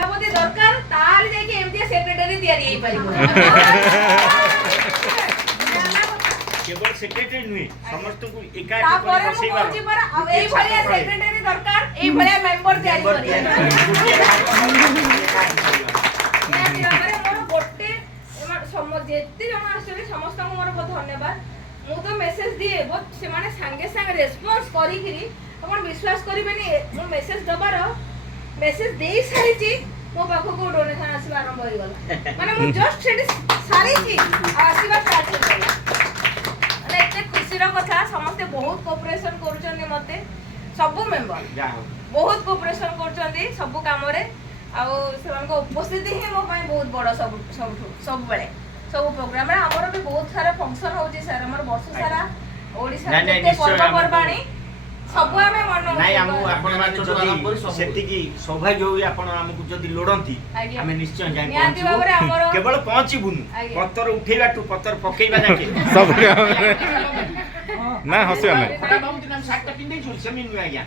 सभापति दरकार तार जाके एमती सेक्रेटरी तैयारी हेई परिबो केवल सेक्रेटरी नुहे समस्त को एका तापर मु कहूची पर एई भलिया सेक्रेटरी दरकार एई भलिया मेंबर तैयारी करिया मोर गोटे जेते जन आसले समस्त को मोर बहुत धन्यवाद मु तो मेसेज दिए बहुत से माने संगे संग रेस्पॉन्स करी किरी अपन विश्वास करिबेनी मु मेसेज दबार मेसेज देई सारी छी मो पाखो को डोनेशन आसीबा आरंभ होई गला माने मु जस्ट सेठी सारी छी आसीबा स्टार्ट हो गला माने एते खुशी रो कथा समस्त बहुत कोऑपरेशन करूचनी मते सब मेंबर बहुत कोऑपरेशन करूचंदी सब काम रे आ सेमान को उपस्थिति ही मो पाई बहुत बड़ सब बेले सब प्रोग्राम रे हमर भी बहुत सारा फंक्शन होची सर हमर वर्ष सारा ओडिसा के पर्व परबाणी सब आमे मनो नाही हम आपण मान जदी सेति की सौभाग्य होई आपण हमकु जदी लोडंती हमें निश्चय जाय केवल पहुंचीबुनु पत्थर उठेबा टू पत्थर पकेइबा जाके सब ना हसिया ना खरा बाबू दिन हम 60 टा पिन देछु सेमिन आज्ञा